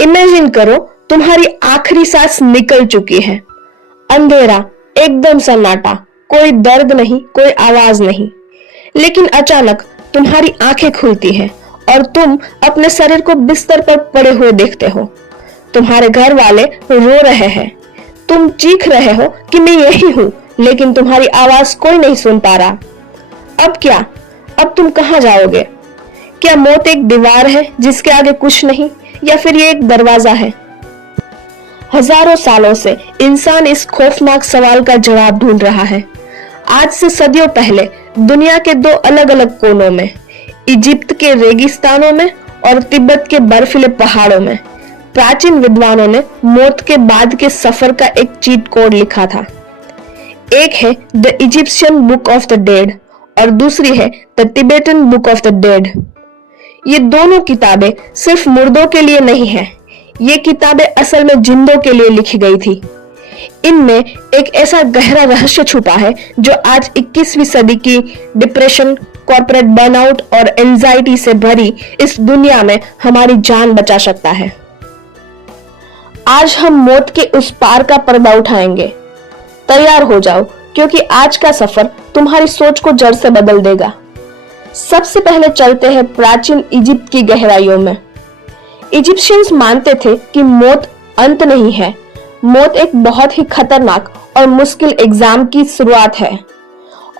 Imagine करो तुम्हारी आखिरी सांस निकल चुकी है। अंधेरा, एकदम सन्नाटा, कोई दर्द नहीं, कोई आवाज नहीं। लेकिन अचानक तुम्हारी आंखें खुलती हैं और तुम अपने शरीर को बिस्तर पर पड़े हुए देखते हो। तुम्हारे घर वाले रो रहे हैं। तुम चीख रहे हो कि मैं यही हूं, लेकिन तुम्हारी आवाज कोई नहीं सुन पा रहा। अब क्या? अब तुम कहां जाओगे? क्या मौत एक दीवार है जिसके आगे कुछ नहीं, या फिर ये एक दरवाजा है? हजारों सालों से इंसान इस खौफनाक सवाल का जवाब ढूंढ रहा है। आज से सदियों पहले दुनिया के दो अलग अलग कोनों में, इजिप्ट के रेगिस्तानों में और तिब्बत के बर्फीले पहाड़ों में, प्राचीन विद्वानों ने मौत के बाद के सफर का एक चीट कोड लिखा था। एक है the Egyptian book of the dead और दूसरी है the Tibetan book of the dead. ये दोनों किताबें सिर्फ मुर्दों के लिए नहीं है, ये किताबें असल में जिंदों के लिए लिखी गई थी। इनमें एक ऐसा गहरा रहस्य छुपा है जो आज 21वीं सदी की डिप्रेशन, कॉर्पोरेट बर्नआउट और एंजाइटी से भरी इस दुनिया में हमारी जान बचा सकता है। आज हम मौत के उस पार का पर्दा उठाएंगे। तैयार हो जाओ, क्योंकि आज का सफर तुम्हारी सोच को जड़ से बदल देगा। सबसे पहले चलते हैं प्राचीन इजिप्ट की गहराइयों में। इजिप्शियंस मानते थे कि मौत अंत नहीं है, मौत एक बहुत ही खतरनाक और मुश्किल एग्जाम की शुरुआत है,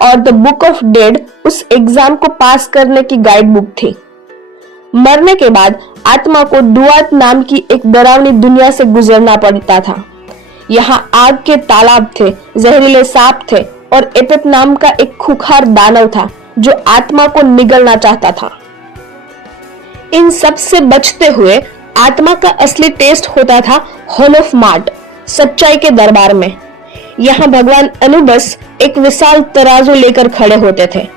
और द बुक ऑफ डेड उस एग्जाम को पास करने की गाइड बुक थी। मरने के बाद आत्मा को दुआत नाम की एक डरावनी दुनिया से गुजरना पड़ता था। यहाँ आग के तालाब थे, जहरीले सांप थे और एपेट नाम का एक खूंखार दानव था जो आत्मा को निगलना चाहता था। इन सब से बचते हुए आत्मा का असली टेस्ट होता था हॉल ऑफ मार्ट, सच्चाई के दरबार में। यहाँ भगवान अनुबस एक विशाल तराजू लेकर खड़े होते थे।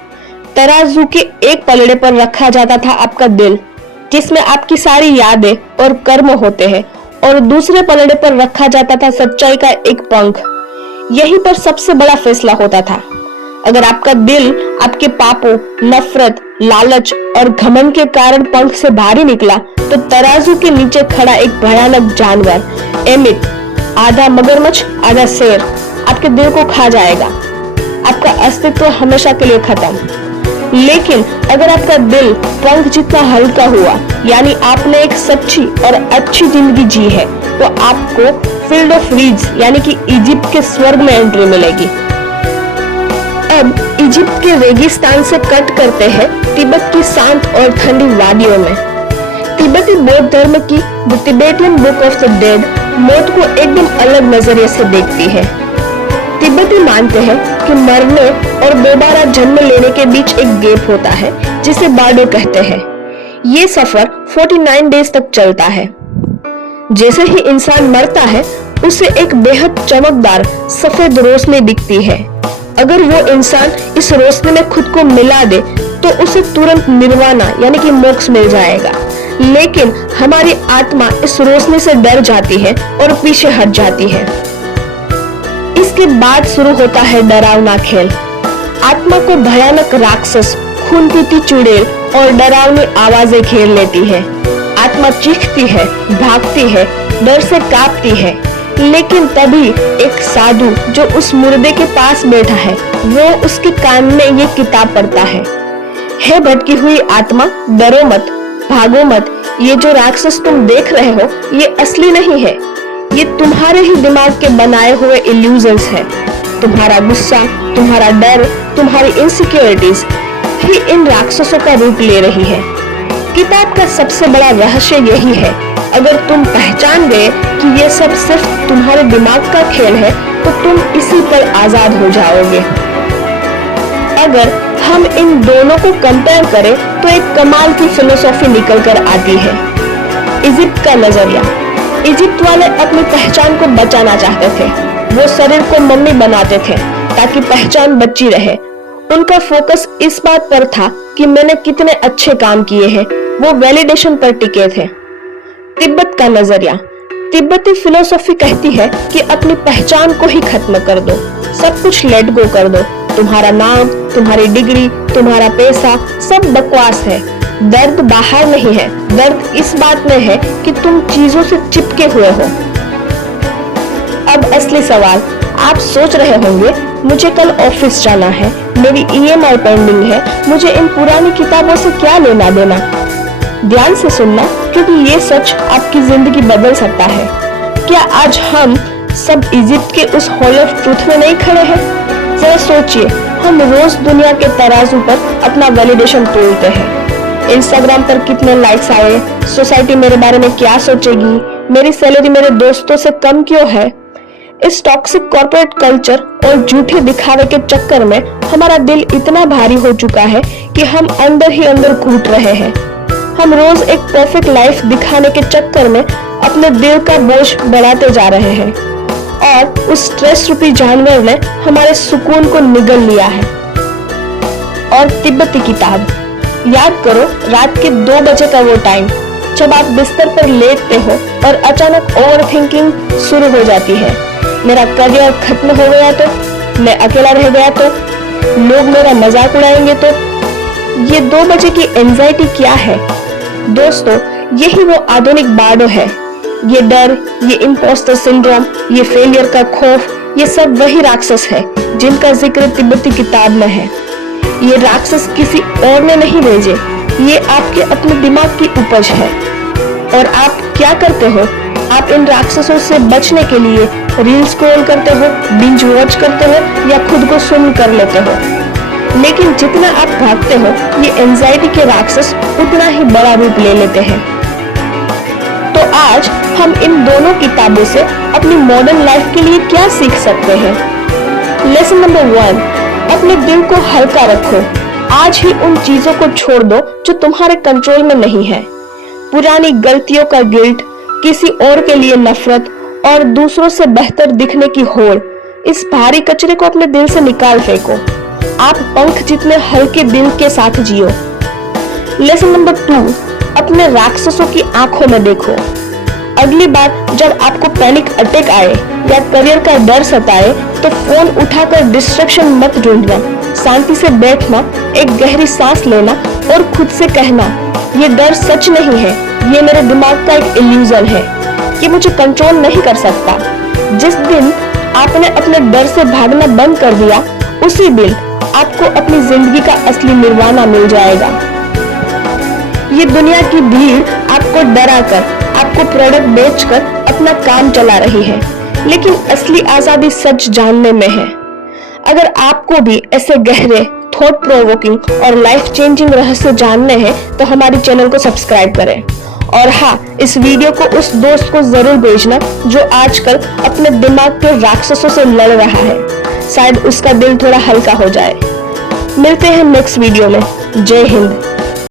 तराजू के एक पलड़े पर रखा जाता था आपका दिल, जिसमें आपकी सारी यादें और कर्म होते हैं, और दूसरे पलड़े पर रखा जाता था सच्चाई का एक पंख। यहीं पर सबसे बड़ा फैसला होता था। अगर आपका दिल आपके पापों, नफरत, लालच और घमंड के कारण पंख से भारी निकला, तो तराजू के नीचे खड़ा एक भयानक जानवर, एमिट, आधा मगरमच्छ आधा शेर, आपके दिल को खा जाएगा। आपका अस्तित्व हमेशा के लिए खत्म। लेकिन अगर आपका दिल पंख जितना हल्का हुआ, यानी आपने एक सच्ची और अच्छी जिंदगी जी है, तो आपको फील्ड ऑफ रीड्स यानी कि इजिप्ट के स्वर्ग में एंट्री मिलेगी। अब इजिप्ट के रेगिस्तान से कट करते हैं तिब्बत की शांत और ठंडी वादियों में। तिब्बती बौद्ध धर्म की the Tibetan book of the dead मौत को एकदम अलग नजरिए से देखती है। तिब्बती मानते हैं कि मरने और दोबारा जन्म लेने के बीच एक गैप होता है, जिसे बार्डो कहते हैं। ये सफर 49 डेज तक चलता है। जैसे ही इंसान मरता है, उसे एक बेहद चमकदार सफेद रोशनी दिखती है। अगर वो इंसान इस रोशनी में खुद को मिला दे, तो उसे तुरंत निर्वाणा यानी कि मोक्ष मिल जाएगा। लेकिन हमारी आत्मा इस रोशनी से डर जाती है और पीछे हट जाती है। इसके बाद शुरू होता है डरावना खेल। आत्मा को भयानक राक्षस, खून पीती चुड़ैल और डरावनी आवाजें घेर लेती है। आत्मा चीखती है, भागती है, डर से कांपती है। लेकिन तभी एक साधु जो उस मुर्दे के पास बैठा है, वो उसके कान में ये किताब पढ़ता है। हे भटकी हुई आत्मा, डरो मत, भागो मत। ये जो राक्षस तुम देख रहे हो, ये असली नहीं है। ये तुम्हारे ही दिमाग के बनाए हुए इल्यूजन्स है। तुम्हारा गुस्सा, तुम्हारा डर, तुम्हारी इनसिक्योरिटीज ही इन राक्षसों का रूप ले रही है। किताब का सबसे बड़ा रहस्य यही है, अगर तुम पहचान गए कि ये सब सिर्फ तुम्हारे दिमाग का खेल है, तो तुम इसी पर आजाद हो जाओगे। अगर हम इन दोनों को कंपेयर करें, तो एक कमाल की फिलोसॉफी निकल कर आती है। इजिप्ट का नजरिया। इजिप्ट वाले अपनी पहचान को बचाना चाहते थे। वो शरीर को मम्मी बनाते थे ताकि पहचान बची रहे। उनका फोकस इस बात पर था कि मैंने कितने अच्छे काम किए हैं, वो वैलिडेशन पर टिके थे। तिब्बत का नजरिया। तिब्बती फिलोसॉफी कहती है कि अपनी पहचान को ही खत्म कर दो, सब कुछ लेट गो कर दो। तुम्हारा नाम, तुम्हारी डिग्री, तुम्हारा पैसा सब बकवास है। दर्द बाहर नहीं है, दर्द इस बात में है कि तुम चीजों से चिपके हुए हो। अब असली सवाल, आप सोच रहे होंगे मुझे कल ऑफिस जाना है, मेरी EMI पेंडिंग है, मुझे इन पुरानी किताबों से क्या लेना देना। ध्यान से सुनना, क्योंकि ये सच आपकी जिंदगी बदल सकता है। क्या आज हम सब इजिप्ट के उस हॉल ऑफ ट्रूथ में नहीं खड़े हैं? जरा सोचिए, हम रोज दुनिया के तराजू पर अपना वैलिडेशन तोलते हैं। इंस्टाग्राम पर कितने लाइक्स आए, सोसाइटी मेरे बारे में क्या सोचेगी, मेरी सैलरी मेरे दोस्तों से कम क्यों है। इस टॉक्सिक कॉर्पोरेट कल्चर और झूठे दिखावे के चक्कर में हमारा दिल इतना भारी हो चुका है कि हम अंदर ही अंदर घुट रहे हैं। हम रोज एक परफेक्ट लाइफ दिखाने के चक्कर में अपने दिल का बोझ बढ़ाते जा रहे हैं और उस स्ट्रेस रूपी जानवर ने हमारे सुकून को निगल लिया है। और तिब्बती किताब, याद करो रात के 2 बजे का वो टाइम जब आप बिस्तर पर लेटते हो और अचानक ओवरथिंकिंग शुरू हो जाती है। मेरा करियर खत्म हो गया तो, मैं अकेला रह गया तो, लोग मेरा मजाक उड़ाएंगे तो। ये 2 बजे की एंजाइटी क्या है दोस्तों? यही वो आधुनिक बार्डो है। ये डर, ये इम्पोस्टर सिंड्रोम, ये फेलियर का खौफ, ये सब वही राक्षस है जिनका जिक्र तिब्बती किताब में है। ये राक्षस किसी और ने नहीं भेजे, ये आपके अपने दिमाग की उपज है। और आप क्या करते हो? आप इन राक्षसों से बचने के लिए रील स्क्रॉल करते हो, बिंज वॉच करते हो या खुद को सुन कर लेते हो। लेकिन जितना आप भागते हो, ये एंजाइटी के राक्षस उतना ही बड़ा रूप ले लेते हैं। तो आज हम इन दोनों किताबों से अपनी मॉडर्न लाइफ के लिए क्या सीख सकते हैं? लेसन नंबर 1, अपने दिल को हल्का रखो। आज ही उन चीजों को छोड़ दो जो तुम्हारे कंट्रोल में नहीं है। पुरानी गलतियों का गिल्ट, किसी और के लिए नफरत और दूसरों से बेहतर दिखने की होड़, इस भारी कचरे को अपने दिल से निकाल फेंको। आप पंख जितने हल्के दिल के साथ जियो। लेसन नंबर 2, अपने राक्षसों की आंखों में देखो। अगली बार जब आपको पैनिक अटैक आए या करियर का डर सताए तो फोन उठाकर डिस्ट्रैक्शन मत ढूंढना। शांति से बैठना, एक गहरी सांस लेना और खुद से कहना, ये डर सच नहीं है, ये मेरे दिमाग का एक इल्यूजन है, ये मुझे कंट्रोल नहीं कर सकता। जिस दिन आपने अपने डर से भागना बंद कर दिया, उसी दिन आपको अपनी जिंदगी का असली निर्वाणा मिल जाएगा। ये दुनिया की भीड़ आपको डराकर, आपको प्रोडक्ट बेचकर अपना काम चला रही है, लेकिन असली आजादी सच जानने में है। अगर आपको भी ऐसे गहरे, थॉट प्रोवोकिंग और लाइफ चेंजिंग रहस्य जानने हैं तो हमारे चैनल को सब्सक्राइब करें। और हाँ, इस वीडियो को उस दोस्त को जरूर भेजना जो आजकल अपने दिमाग के राक्षसों से लड़ रहा है। शायद उसका दिल थोड़ा हल्का हो जाए। मिलते हैं नेक्स्ट वीडियो में। जय हिंद।